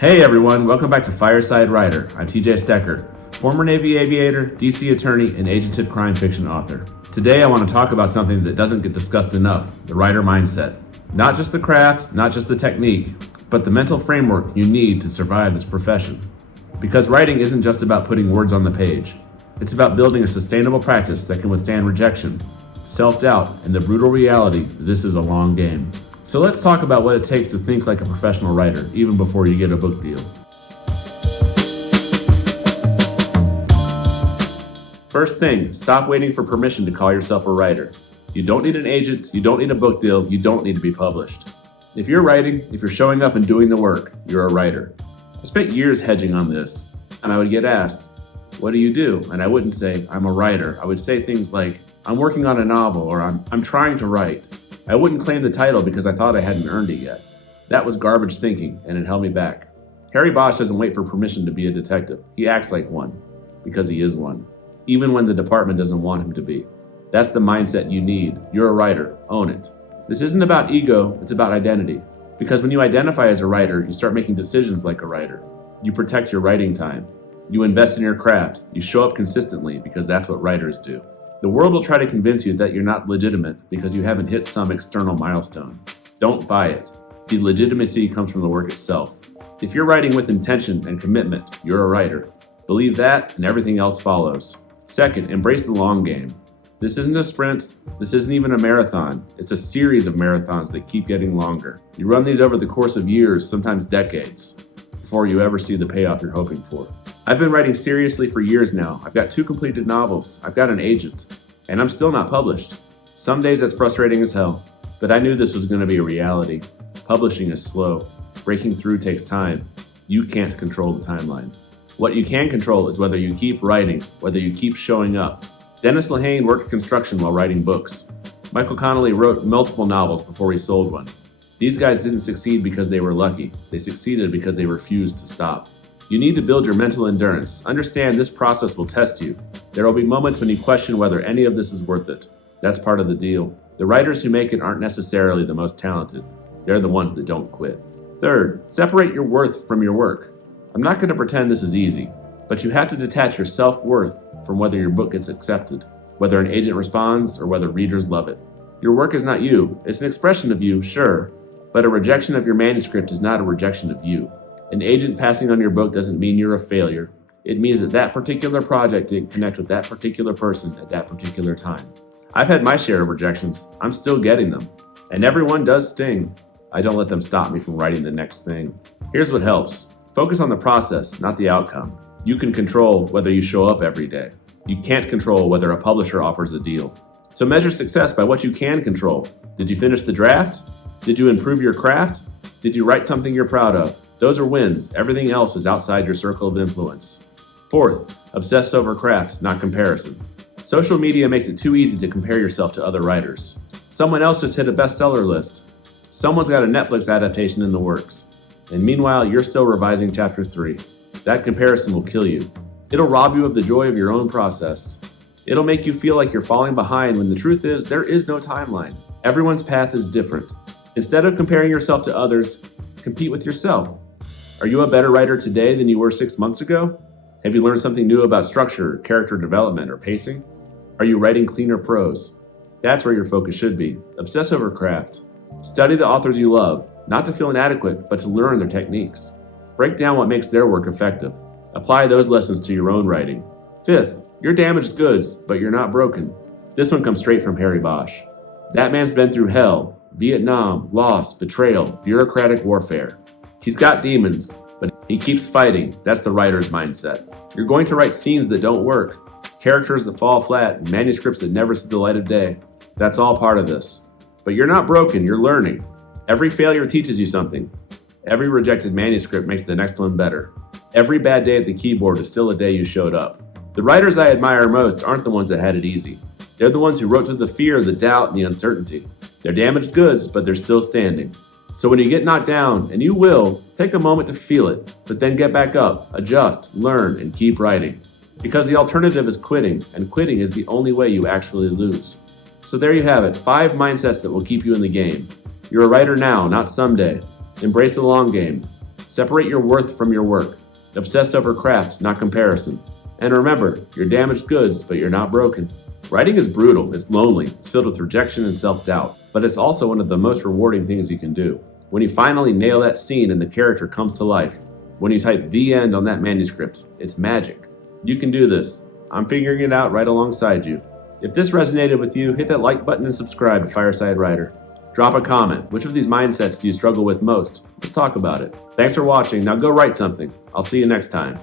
Hey everyone, welcome back to Fireside Writer. I'm TJ Stecker, former Navy aviator, DC attorney, and agented crime fiction author. Today I want to talk about something that doesn't get discussed enough, the writer mindset. Not just the craft, not just the technique, but the mental framework you need to survive this profession. Because writing isn't just about putting words on the page. It's about building a sustainable practice that can withstand rejection, self-doubt, and the brutal reality that this is a long game. So let's talk about what it takes to think like a professional writer, even before you get a book deal. First thing, stop waiting for permission to call yourself a writer. You don't need an agent, you don't need a book deal, you don't need to be published. If you're writing, if you're showing up and doing the work, you're a writer. I spent years hedging on this, and I would get asked, what do you do? And I wouldn't say, I'm a writer. I would say things like, I'm working on a novel, or I'm trying to write. I wouldn't claim the title because I thought I hadn't earned it yet. That was garbage thinking, and it held me back. Harry Bosch doesn't wait for permission to be a detective. He acts like one, because he is one, even when the department doesn't want him to be. That's the mindset you need. You're a writer. Own it. This isn't about ego, it's about identity. Because when you identify as a writer, you start making decisions like a writer. You protect your writing time. You invest in your craft. You show up consistently because that's what writers do. The world will try to convince you that you're not legitimate because you haven't hit some external milestone. Don't buy it. The legitimacy comes from the work itself. If you're writing with intention and commitment, you're a writer. Believe that and everything else follows. Second, embrace the long game. This isn't a sprint. This isn't even a marathon. It's a series of marathons that keep getting longer. You run these over the course of years, sometimes decades, before you ever see the payoff you're hoping for. I've been writing seriously for years now. I've got 2 completed novels. I've got an agent. And I'm still not published. Some days that's frustrating as hell. But I knew this was going to be a reality. Publishing is slow. Breaking through takes time. You can't control the timeline. What you can control is whether you keep writing, whether you keep showing up. Dennis Lehane worked construction while writing books. Michael Connelly wrote multiple novels before he sold one. These guys didn't succeed because they were lucky. They succeeded because they refused to stop. You need to build your mental endurance. Understand this process will test you. There will be moments when you question whether any of this is worth it. That's part of the deal. The writers who make it aren't necessarily the most talented. They're the ones that don't quit. Third, separate your worth from your work. I'm not going to pretend this is easy, but you have to detach your self-worth from whether your book gets accepted, whether an agent responds, or whether readers love it. Your work is not you. It's an expression of you, sure, but a rejection of your manuscript is not a rejection of you. An agent passing on your book doesn't mean you're a failure. It means that that particular project didn't connect with that particular person at that particular time. I've had my share of rejections. I'm still getting them. And everyone does sting. I don't let them stop me from writing the next thing. Here's what helps. Focus on the process, not the outcome. You can control whether you show up every day. You can't control whether a publisher offers a deal. So measure success by what you can control. Did you finish the draft? Did you improve your craft? Did you write something you're proud of? Those are wins. Everything else is outside your circle of influence. Fourth, obsess over craft, not comparison. Social media makes it too easy to compare yourself to other writers. Someone else just hit a bestseller list. Someone's got a Netflix adaptation in the works. And meanwhile, you're still revising chapter 3. That comparison will kill you. It'll rob you of the joy of your own process. It'll make you feel like you're falling behind when the truth is there is no timeline. Everyone's path is different. Instead of comparing yourself to others, compete with yourself. Are you a better writer today than you were 6 months ago? Have you learned something new about structure, character development, or pacing? Are you writing cleaner prose? That's where your focus should be. Obsess over craft. Study the authors you love, not to feel inadequate, but to learn their techniques. Break down what makes their work effective. Apply those lessons to your own writing. Fifth, you're damaged goods, but you're not broken. This one comes straight from Harry Bosch. That man's been through hell, Vietnam, loss, betrayal, bureaucratic warfare. He's got demons, but he keeps fighting. That's the writer's mindset. You're going to write scenes that don't work, characters that fall flat, and manuscripts that never see the light of day. That's all part of this. But you're not broken, you're learning. Every failure teaches you something. Every rejected manuscript makes the next one better. Every bad day at the keyboard is still a day you showed up. The writers I admire most aren't the ones that had it easy. They're the ones who wrote through the fear, the doubt, and the uncertainty. They're damaged goods, but they're still standing. So when you get knocked down, and you will, take a moment to feel it, but then get back up, adjust, learn, and keep writing. Because the alternative is quitting, and quitting is the only way you actually lose. So there you have it, 5 mindsets that will keep you in the game. You're a writer now, not someday. Embrace the long game. Separate your worth from your work. Obsessed over craft, not comparison. And remember, you're damaged goods, but you're not broken. Writing is brutal, it's lonely, it's filled with rejection and self-doubt, but it's also one of the most rewarding things you can do. When you finally nail that scene and the character comes to life, when you type the end on that manuscript, it's magic. You can do this. I'm figuring it out right alongside you. If this resonated with you, hit that like button and subscribe to Fireside Writer. Drop a comment. Which of these mindsets do you struggle with most? Let's talk about it. Thanks for watching. Now go write something. I'll see you next time.